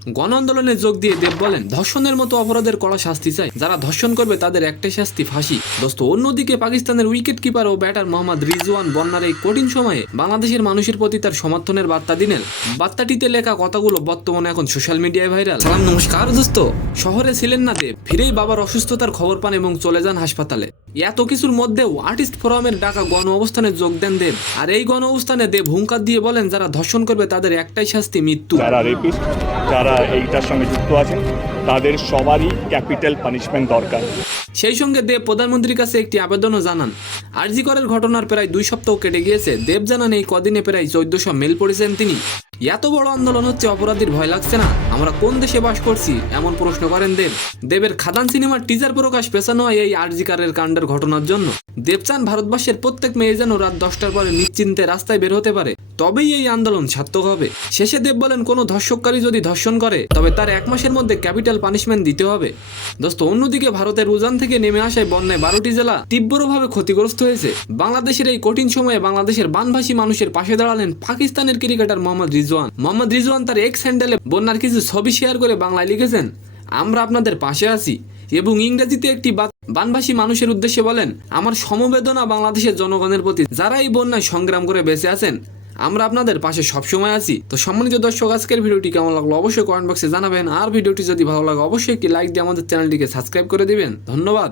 গণ আন্দোলনে যোগ দিয়ে দেব বলেন, ধর্ষণের মতো অপরাধের কড়া শাস্তি চাই, যারা ধর্ষণ করবে তাদের একটাই শাস্তি, ফাঁসি। দোস্ত, অন্যদিকে পাকিস্তানের উইকেট কিপার ও ব্যাটার মোহাম্মদ রিজওয়ান বন্যার এই কঠিন সময়ে বাংলাদেশের মানুষের প্রতি তার সমর্থনের বার্তা দিলেন। বার্তাটিতে লেখা কথাগুলো বর্তমানে এখন সোশ্যাল মিডিয়ায় ভাইরাল। সালাম, নমস্কার দোস্ত। শহরে ছিলেন না দেব, ফিরেই বাবার অসুস্থতার খবর পান এবং চলে যান হাসপাতালে। এত কিছুর মধ্যেও আর্টিস্ট ফোরামের ডাকা গণ অবস্থানে যোগ দেন দেব। আর এই গণ অবস্থানে দেব হুঙ্কার দিয়ে বলেন, যারা ধর্ষণ করবে তাদের একটাই শাস্তি, মৃত্যু। যারা রেপিস্ট, যারা এইটার সঙ্গে যুক্ত আছেন, তাদের সবারই ক্যাপিটাল পানিশমেন্ট দরকার। সেই সঙ্গে দেব প্রধানমন্ত্রীর কাছে একটি আবেদনও জানান। আরজি করের ঘটনার প্রায় 2 সপ্তাহ কেটে গিয়েছে। দেব জানান, এই কদিনে প্রায় 1400 মেল পড়েছেন তিনি। এত বড় আন্দোলন হচ্ছে, অপরাধীর ভয় লাগছে না? আমরা কোন দেশে বাস করছি? এমন প্রশ্ন করেন দেব। দেবের খাদান সিনেমার টিজার প্রকাশ পেছানো হয় এই আরজি কারের কাণ্ডের ঘটনার জন্য। দেব চান ভারতবর্ষের প্রত্যেক মেয়ে যেন রাত 10টার পরে নিশ্চিন্তে রাস্তায় বের হতে পারে, তবেই এই আন্দোলন সার্থক হবে। শেষে দেব বলেন, কোনো ধর্ষককারী যদি ধর্ষণ করে তবে তার 1 মাসের মধ্যে ক্যাপিটাল পানিশমেন্ট দিতে হবে। দোস্ত, অন্যদিকে ভারতের উজান থেকে নেমে আসায় বন্যায় 12টি জেলা তীব্রভাবে ক্ষতিগ্রস্ত হয়েছে। বাংলাদেশের এই কঠিন সময়ে বাংলাদেশের বানভাসী মানুষের পাশে দাঁড়ালেন পাকিস্তানের ক্রিকেটার মোহাম্মদ রিজওয়ান তার এক্স হ্যান্ডেলে বন্যার কিছু ছবি শেয়ার করে বাংলায় লিখেছেন, আমরা আপনাদের পাশে আছি। এবং ইংরেজিতে একটি বানভাসী মানুষের উদ্দেশ্যে বলেন, আমার সমবেদনা বাংলাদেশের জনগণের প্রতি, যারা এই বন্যায় সংগ্রাম করে বেঁচে আছেন। আমরা আপনাদের পাশে সবসময় আছি। তো সম্মানিত দর্শক, আজকের ভিডিওটি কেমন লাগলো অবশ্যই কমেন্ট বক্সে জানাবেন। আর ভিডিওটি যদি ভালো লাগে অবশ্যই একটি লাইক দিয়ে আমাদের চ্যানেলটিকে সাবস্ক্রাইব করে দিবেন। ধন্যবাদ।